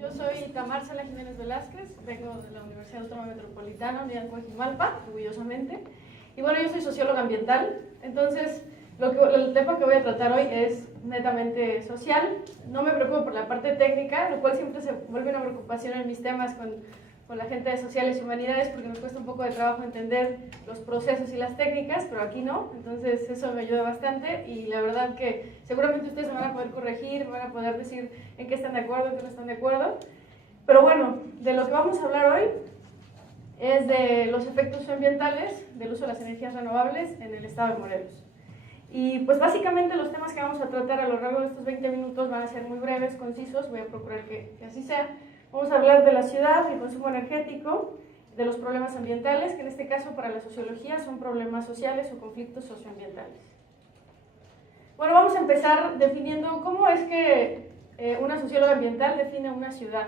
Yo soy Tamar Sala Jiménez Velázquez, vengo de la Universidad Autónoma Metropolitana, Unidad Coajimalpa, orgullosamente. Y bueno, yo soy socióloga ambiental, entonces el tema que voy a tratar hoy es netamente social. No me preocupo por la parte técnica, lo cual siempre se vuelve una preocupación en mis temas con la gente de sociales y humanidades, porque nos cuesta un poco de trabajo entender los procesos y las técnicas, pero aquí no, entonces eso me ayuda bastante y la verdad que seguramente ustedes me van a poder corregir, me van a poder decir en qué están de acuerdo, en qué no están de acuerdo. Pero bueno, de lo que vamos a hablar hoy es de los efectos ambientales del uso de las energías renovables en el estado de Morelos. Y pues básicamente los temas que vamos a tratar a lo largo de estos 20 minutos van a ser muy breves, concisos, voy a procurar que así sea. Vamos a hablar de la ciudad, el consumo energético, de los problemas ambientales, que en este caso para la sociología son problemas sociales o conflictos socioambientales. Bueno, vamos a empezar definiendo cómo es que una socióloga ambiental define una ciudad.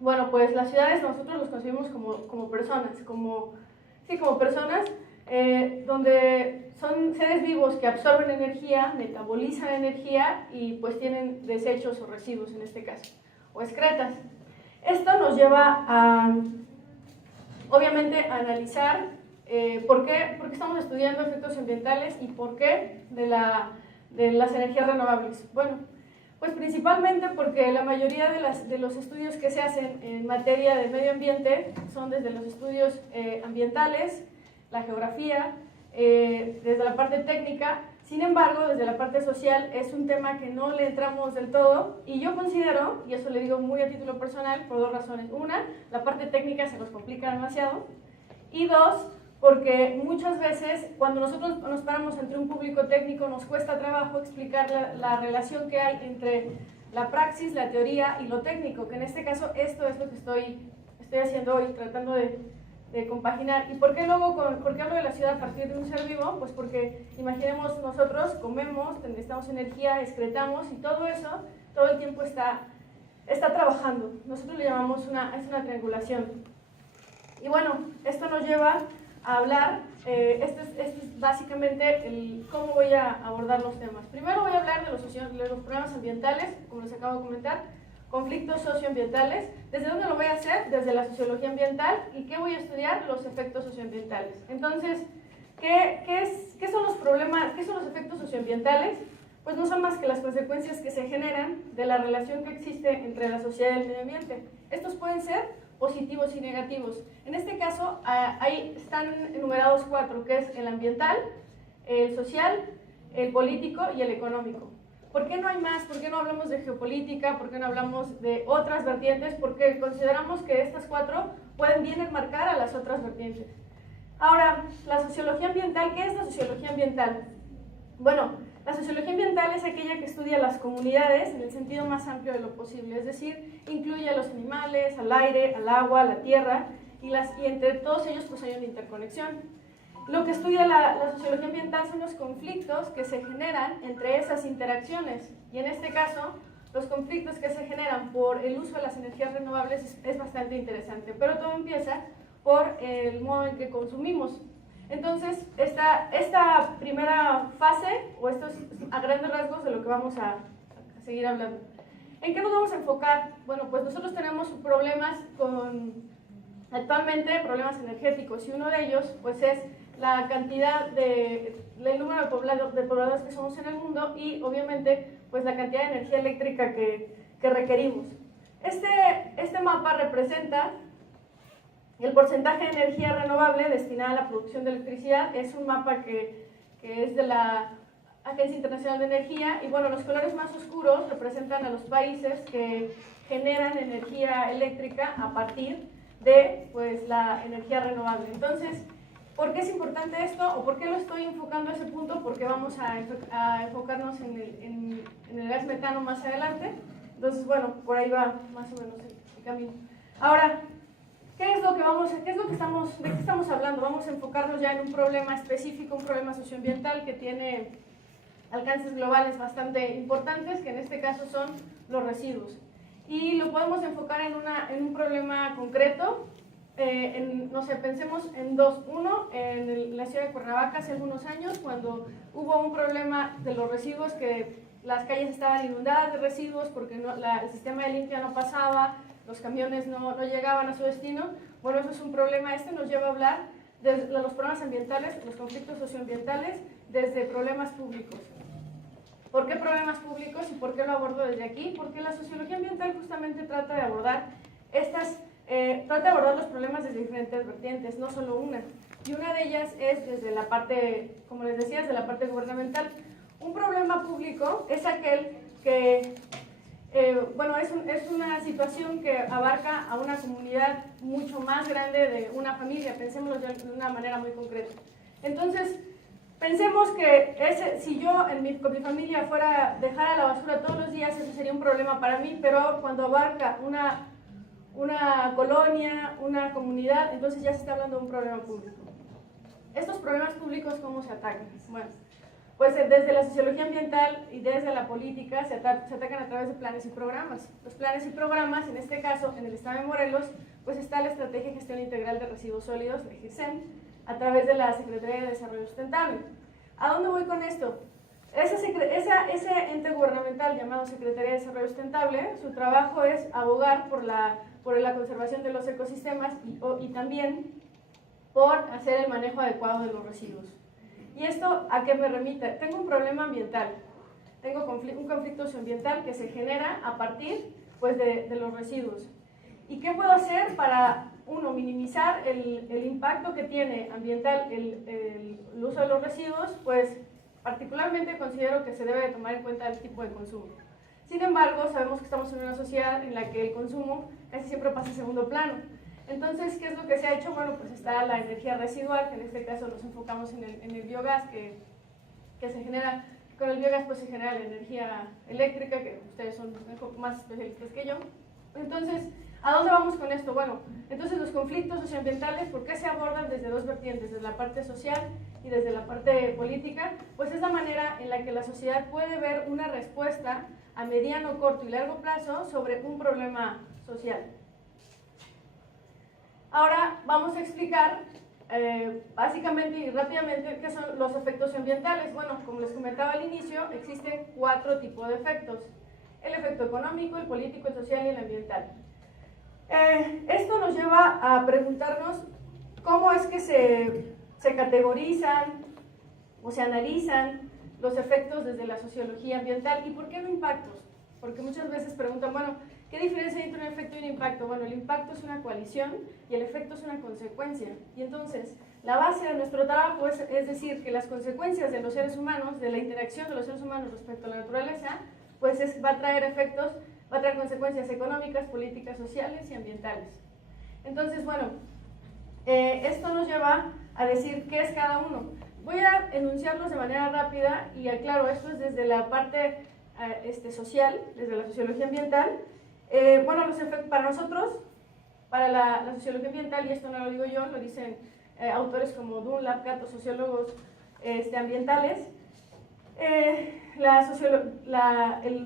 Bueno, pues las ciudades nosotros los concebimos como personas, como personas donde son seres vivos que absorben energía, metabolizan energía y pues tienen desechos o residuos en este caso, o excretas. Esto nos lleva a, obviamente, a analizar por qué estamos estudiando efectos ambientales y por qué de las energías renovables. Bueno, pues principalmente porque la mayoría de los estudios que se hacen en materia de medio ambiente son desde los estudios ambientales, la geografía, desde la parte técnica. Sin embargo, desde la parte social es un tema que no le entramos del todo y yo considero, y eso le digo muy a título personal, por dos razones. Una, la parte técnica se nos complica demasiado y dos, porque muchas veces cuando nosotros nos paramos ante un público técnico nos cuesta trabajo explicar la relación que hay entre la praxis, la teoría y lo técnico, que en este caso esto es lo que estoy haciendo hoy, tratando de compaginar. ¿Y por qué luego, por qué hablo de la ciudad a partir de un ser vivo? Pues porque imaginemos nosotros comemos, necesitamos energía, excretamos y todo eso, todo el tiempo está trabajando. Nosotros le llamamos es una triangulación. Y bueno, esto nos lleva a hablar, esto es básicamente cómo voy a abordar los temas. Primero voy a hablar de los problemas ambientales, como les acabo de comentar, conflictos socioambientales. ¿Desde dónde lo voy a hacer? Desde la sociología ambiental. ¿Y qué voy a estudiar? Los efectos socioambientales. Entonces, ¿qué son los problemas? ¿Qué son los efectos socioambientales? Pues no son más que las consecuencias que se generan de la relación que existe entre la sociedad y el medio ambiente. Estos pueden ser positivos y negativos. En este caso, ahí están enumerados 4, que es el ambiental, el social, el político y el económico. ¿Por qué no hay más? ¿Por qué no hablamos de geopolítica? ¿Por qué no hablamos de otras vertientes? Porque consideramos que estas 4 pueden bien enmarcar a las otras vertientes. Ahora, la sociología ambiental, ¿qué es la sociología ambiental? Bueno, la sociología ambiental es aquella que estudia las comunidades en el sentido más amplio de lo posible, es decir, incluye a los animales, al aire, al agua, a la tierra, y entre todos ellos pues hay una interconexión. Lo que estudia la sociología ambiental son los conflictos que se generan entre esas interacciones, y en este caso, los conflictos que se generan por el uso de las energías renovables es bastante interesante, pero todo empieza por el modo en que consumimos. Entonces, esta primera fase, o esto es a grandes rasgos de lo que vamos a seguir hablando. ¿En qué nos vamos a enfocar? Bueno, pues nosotros tenemos problemas actualmente problemas energéticos, y uno de ellos pues es la cantidad el número de pobladores que somos en el mundo y obviamente pues la cantidad de energía eléctrica que requerimos. Este mapa representa el porcentaje de energía renovable destinada a la producción de electricidad. Es un mapa que es de la Agencia Internacional de Energía y bueno, los colores más oscuros representan a los países que generan energía eléctrica a partir de pues, la energía renovable. Entonces, ¿por qué es importante esto o por qué lo estoy enfocando a ese punto? Porque vamos a enfocarnos en el gas metano más adelante. Entonces, bueno, por ahí va más o menos el camino. Ahora, ¿de qué estamos hablando? Vamos a enfocarnos ya en un problema específico, un problema socioambiental que tiene alcances globales bastante importantes, que en este caso son los residuos. Y lo podemos enfocar en un problema concreto, no sé, pensemos en dos. Uno, en la ciudad de Cuernavaca hace algunos años, cuando hubo un problema de los residuos, que las calles estaban inundadas de residuos porque el sistema de limpia no pasaba, los camiones no llegaban a su destino. Bueno, eso es un problema. Este nos lleva a hablar de los problemas ambientales, los conflictos socioambientales, desde problemas públicos. ¿Por qué problemas públicos y por qué lo abordo desde aquí? Porque la sociología ambiental justamente trata de abordar los problemas desde diferentes vertientes, no solo una. Y una de ellas es desde la parte, como les decía, desde la parte gubernamental. Un problema público es aquel que, es una situación que abarca a una comunidad mucho más grande de una familia, pensémoslo de una manera muy concreta. Entonces, pensemos que si yo con mi familia fuera a dejar a la basura todos los días, eso sería un problema para mí, pero cuando abarca una colonia, una comunidad, entonces ya se está hablando de un problema público. Estos problemas públicos, ¿cómo se atacan? Bueno, pues desde la sociología ambiental y desde la política se atacan a través de planes y programas. Los planes y programas, en este caso, en el estado de Morelos, pues está la Estrategia de Gestión Integral de Residuos Sólidos, la GESEN, a través de la Secretaría de Desarrollo Sustentable. ¿A dónde voy con esto? Ese ente gubernamental llamado Secretaría de Desarrollo Sustentable, su trabajo es abogar por la conservación de los ecosistemas y también por hacer el manejo adecuado de los residuos. ¿Y esto a qué me remite? Tengo un problema ambiental, tengo un conflicto socioambiental que se genera a partir pues, de los residuos. ¿Y qué puedo hacer para, uno, minimizar el impacto que tiene ambiental el uso de los residuos? Pues particularmente considero que se debe de tomar en cuenta el tipo de consumo. Sin embargo, sabemos que estamos en una sociedad en la que el consumo casi siempre pasa a segundo plano. Entonces, ¿qué es lo que se ha hecho? Bueno, pues está la energía residual, que en este caso nos enfocamos en el biogás, que se genera, con el biogás pues se genera la energía eléctrica, que ustedes son más especialistas que yo. Entonces, ¿a dónde vamos con esto? Bueno, entonces los conflictos socioambientales, ¿por qué se abordan desde dos vertientes? Desde la parte social y desde la parte política, pues es la manera en la que la sociedad puede ver una respuesta a mediano, corto y largo plazo sobre un problema social. Ahora vamos a explicar básicamente y rápidamente qué son los efectos ambientales. Bueno, como les comentaba al inicio, existen 4 tipos de efectos: el efecto económico, el político, el social y el ambiental. Esto nos lleva a preguntarnos cómo es que se categorizan o se analizan los efectos desde la sociología ambiental. ¿Y por qué no impactos? Porque muchas veces preguntan, bueno, ¿qué diferencia hay entre un efecto y un impacto? Bueno, el impacto es una coalición y el efecto es una consecuencia. Y entonces, la base de nuestro trabajo es decir que las consecuencias de los seres humanos, de la interacción de los seres humanos respecto a la naturaleza, pues va a traer efectos, va a traer consecuencias económicas, políticas, sociales y ambientales. Entonces, bueno, esto nos lleva a decir qué es cada uno. Voy a enunciarlos de manera rápida y aclaro, esto es desde la parte social, desde la sociología ambiental. Bueno, los efectos para nosotros, para la sociología ambiental, y esto no lo digo yo, lo dicen autores como Dunlap, Cato, sociólogos ambientales.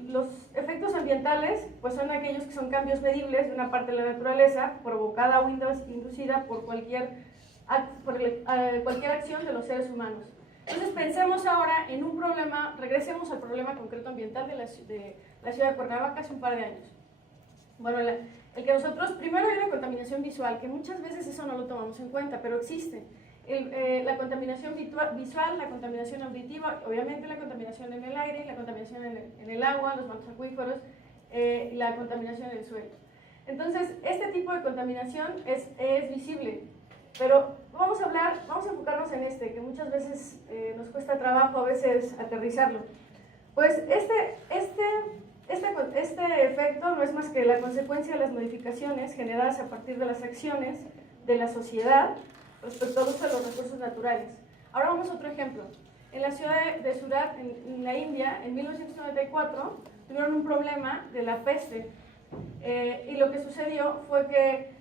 Los efectos ambientales pues son aquellos que son cambios medibles de una parte de la naturaleza provocada o inducida por cualquier acción de los seres humanos. Entonces pensemos ahora en un problema, regresemos al problema concreto ambiental de la ciudad de Cuernavaca hace un par de años. Bueno, el que nosotros, primero hay una contaminación visual, que muchas veces eso no lo tomamos en cuenta, pero existe. La contaminación visual, la contaminación auditiva, obviamente la contaminación en el aire, la contaminación en el agua, los mantos acuíferos, la contaminación en el suelo. Entonces, este tipo de contaminación es visible, pero vamos a enfocarnos en que muchas veces nos cuesta trabajo a veces aterrizarlo. Pues este efecto no es más que la consecuencia de las modificaciones generadas a partir de las acciones de la sociedad respecto al uso de los recursos naturales. Ahora vamos a otro ejemplo. En la ciudad de Surat, en la India, en 1994, tuvieron un problema de la peste. Y lo que sucedió fue que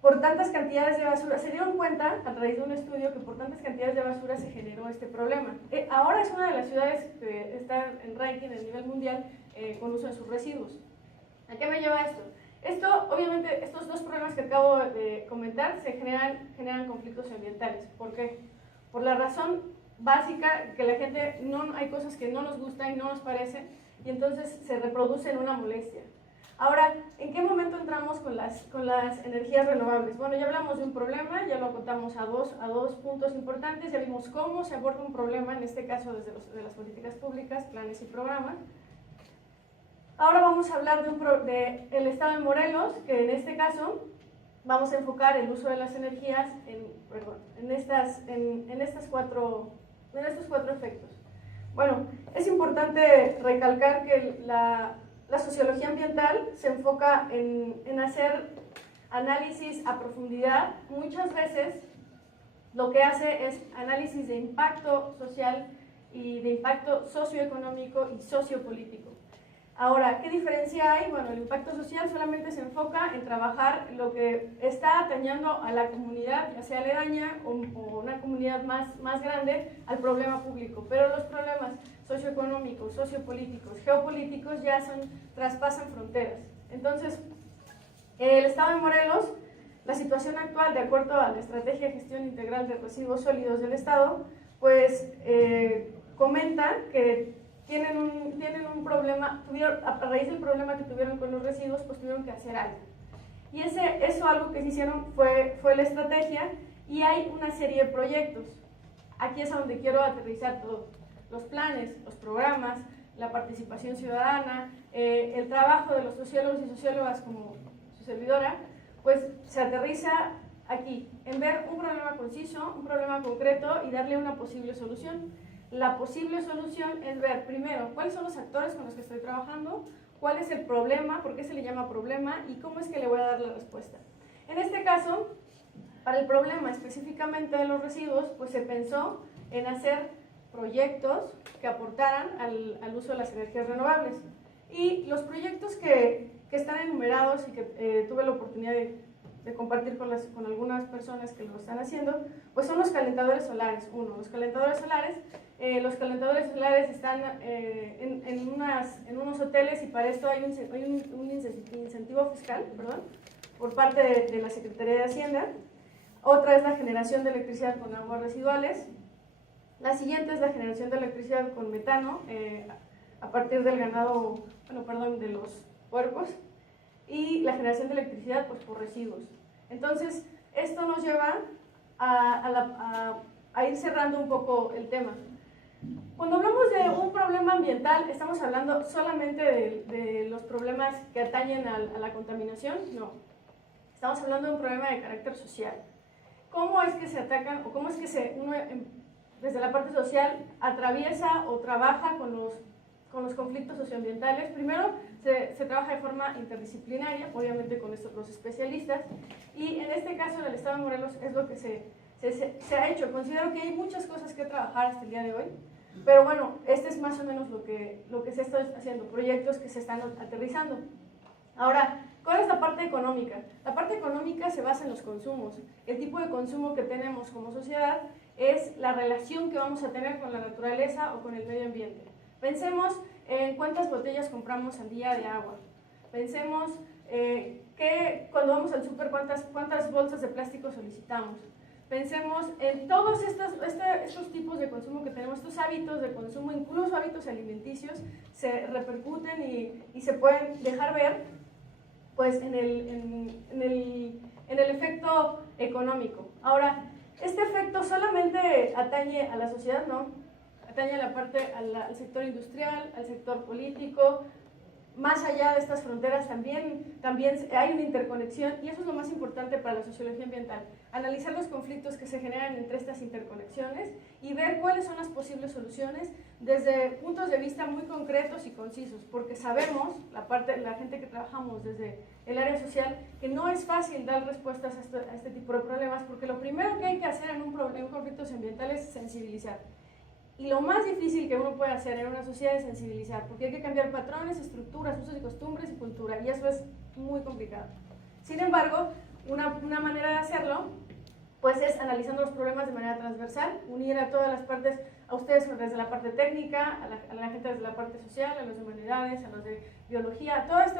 por tantas cantidades de basura, se dieron cuenta a través de un estudio que por tantas cantidades de basura se generó este problema. Ahora es una de las ciudades que está en ranking a nivel mundial con uso de sus residuos. ¿A qué me lleva esto? Esto, obviamente, estos dos problemas que acabo de comentar generan conflictos ambientales. ¿Por qué? Por la razón básica que la gente, hay cosas que no nos gustan y no nos parecen, y entonces se reproduce en una molestia. Ahora, ¿en qué momento entramos con las energías renovables? Bueno, ya hablamos de un problema, ya lo acotamos a dos puntos importantes, ya vimos cómo se aborda un problema, en este caso desde de las políticas públicas, planes y programas. Ahora vamos a hablar del estado de Morelos, que en este caso vamos a enfocar el uso de las energías en estos cuatro efectos. Bueno, es importante recalcar que la sociología ambiental se enfoca en hacer análisis a profundidad. Muchas veces lo que hace es análisis de impacto social y de impacto socioeconómico y sociopolítico. Ahora, ¿qué diferencia hay? Bueno, el impacto social solamente se enfoca en trabajar lo que está atañendo a la comunidad, ya sea aledaña o una comunidad más grande, al problema público. Pero los problemas socioeconómicos, sociopolíticos, geopolíticos ya traspasan fronteras. Entonces, el Estado de Morelos, la situación actual, de acuerdo a la Estrategia de Gestión Integral de Residuos Sólidos del Estado, pues comenta que tienen un problema, a raíz del problema que tuvieron con los residuos, pues tuvieron que hacer algo. Y eso algo que se hicieron fue la estrategia, y hay una serie de proyectos. Aquí es a donde quiero aterrizar todo. Los planes, los programas, la participación ciudadana, el trabajo de los sociólogos y sociólogas como su servidora, pues se aterriza aquí, en ver un problema conciso, un problema concreto y darle una posible solución. La posible solución es ver, primero, cuáles son los actores con los que estoy trabajando, cuál es el problema, por qué se le llama problema y cómo es que le voy a dar la respuesta. En este caso, para el problema específicamente de los residuos, pues se pensó en hacer proyectos que aportaran al uso de las energías renovables. Y los proyectos que están enumerados y que tuve la oportunidad de compartir con algunas personas que lo están haciendo, pues son los calentadores solares. Los calentadores solares están en unos hoteles, y para esto hay un incentivo fiscal, por parte de la Secretaría de Hacienda. Otra es la generación de electricidad con aguas residuales. La siguiente es la generación de electricidad con metano, a partir del ganado, de los puercos. Y la generación de electricidad pues por residuos. Entonces, esto nos lleva a ir cerrando un poco el tema. Cuando hablamos de un problema ambiental, ¿estamos hablando solamente de los problemas que atañen a la contaminación? No. Estamos hablando de un problema de carácter social. ¿Cómo es que se atacan, o cómo es que uno desde la parte social atraviesa o trabaja con los conflictos socioambientales? Primero, se trabaja de forma interdisciplinaria, obviamente con los especialistas, y en este caso del Estado de Morelos es lo que se ha hecho. Considero que hay muchas cosas que trabajar hasta el día de hoy, pero bueno, este es más o menos lo que se está haciendo, proyectos que se están aterrizando. Ahora, ¿cuál es la parte económica? La parte económica se basa en los consumos. El tipo de consumo que tenemos como sociedad es la relación que vamos a tener con la naturaleza o con el medio ambiente. Pensemos en cuántas botellas compramos al día de agua. Pensemos que cuando vamos al súper, cuántas bolsas de plástico solicitamos. Pensemos en todos estos tipos de consumo que tenemos, estos hábitos de consumo, incluso hábitos alimenticios, se repercuten y se pueden dejar ver pues, en el efecto económico. Ahora, este efecto solamente atañe a la sociedad, no, atañe a la parte, al sector industrial, al sector político. Más allá de estas fronteras también hay una interconexión, y eso es lo más importante para la sociología ambiental: analizar los conflictos que se generan entre estas interconexiones y ver cuáles son las posibles soluciones desde puntos de vista muy concretos y concisos, porque sabemos, la gente que trabajamos desde el área social, que no es fácil dar respuestas a este tipo de problemas, porque lo primero que hay que hacer en un conflicto ambiental es sensibilizar. Y lo más difícil que uno puede hacer en una sociedad es sensibilizar, porque hay que cambiar patrones, estructuras, usos y costumbres y cultura, y eso es muy complicado. Sin embargo, una manera de hacerlo pues es analizando los problemas de manera transversal, unir a todas las partes, a ustedes desde la parte técnica, a la gente desde la parte social, a los de humanidades, a los de biología, a todas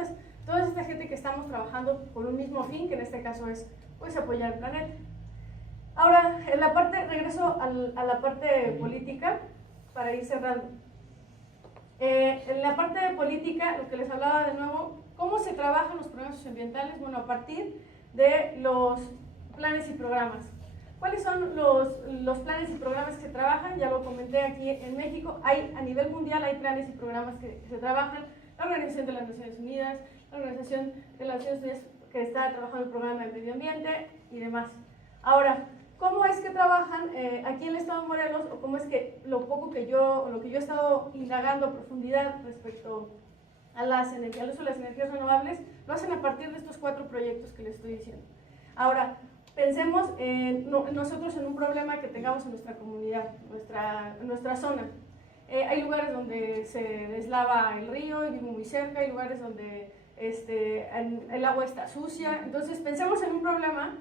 toda esta gente que estamos trabajando por un mismo fin, que en este caso es pues apoyar el planeta. Ahora, en la parte, regreso a la parte política para ir cerrando. En la parte de política, lo que les hablaba de nuevo, ¿cómo se trabajan los problemas socioambientales? Bueno, a partir de los planes y programas. ¿Cuáles son los planes y programas que se trabajan? Ya lo comenté aquí en México. A nivel mundial hay planes y programas que se trabajan. La Organización de las Naciones Unidas, la Organización de las Naciones Unidas que está trabajando el programa del medio ambiente y demás. Ahora, ¿cómo es que trabajan aquí en el estado de Morelos, o cómo es que lo que yo he estado indagando a profundidad respecto al uso de las energías renovables, lo hacen a partir de estos 4 proyectos que les estoy diciendo? Ahora, pensemos nosotros en un problema que tengamos en nuestra comunidad, en nuestra zona. Hay lugares donde se deslava el río y vivo muy cerca, hay lugares donde el agua está sucia. Entonces pensemos en un problema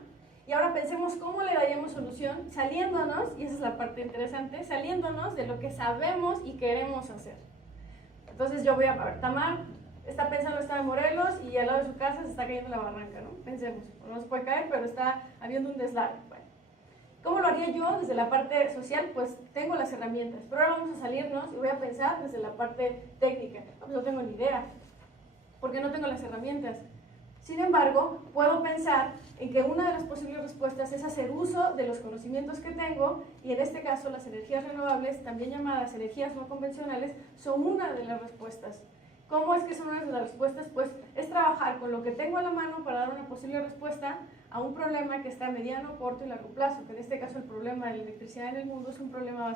y ahora pensemos cómo le daríamos solución saliéndonos, y esa es la parte interesante, saliéndonos de lo que sabemos y queremos hacer. Entonces yo voy a ver, Tamar está pensando en estar en Morelos y al lado de su casa se está cayendo la barranca, ¿no? Pensemos, no se puede caer, pero está habiendo un deslave. Bueno, ¿cómo lo haría yo desde la parte social? Pues tengo las herramientas, pero ahora vamos a salirnos y voy a pensar desde la parte técnica. Pues no tengo ni idea, porque no tengo las herramientas. Sin embargo, puedo pensar en que una de las posibles respuestas es hacer uso de los conocimientos que tengo, y en este caso las energías renovables, también llamadas energías no convencionales, son una de las respuestas. ¿Cómo es que son una de las respuestas? Pues es trabajar con lo que tengo a la mano para dar una posible respuesta a un problema que está a mediano, corto y largo plazo, que en este caso el problema de la electricidad en el mundo es un problema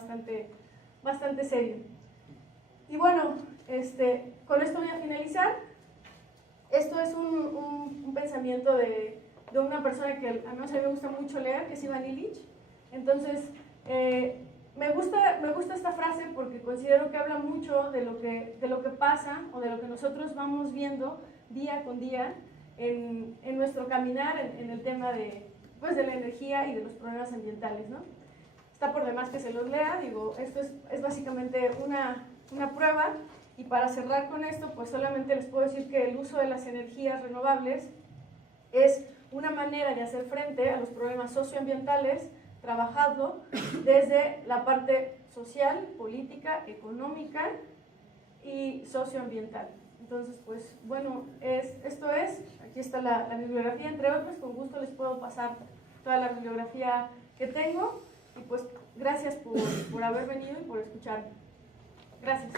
bastante serio. Y bueno, con esto voy a finalizar. Esto es un pensamiento de una persona que a mí me gusta mucho leer, que es Ivan Illich. Entonces, me gusta esta frase porque considero que habla mucho de lo que pasa, o de lo que nosotros vamos viendo día con día en nuestro caminar en el tema de la energía y de los problemas ambientales, ¿no? Está por demás que se los lea. Digo, esto es básicamente una prueba. Y para cerrar con esto, pues solamente les puedo decir que el uso de las energías renovables es una manera de hacer frente a los problemas socioambientales, trabajando desde la parte social, política, económica y socioambiental. Entonces, pues bueno, aquí está la bibliografía, entre otros. Con gusto les puedo pasar toda la bibliografía que tengo, y pues gracias por haber venido y por escucharme. Gracias.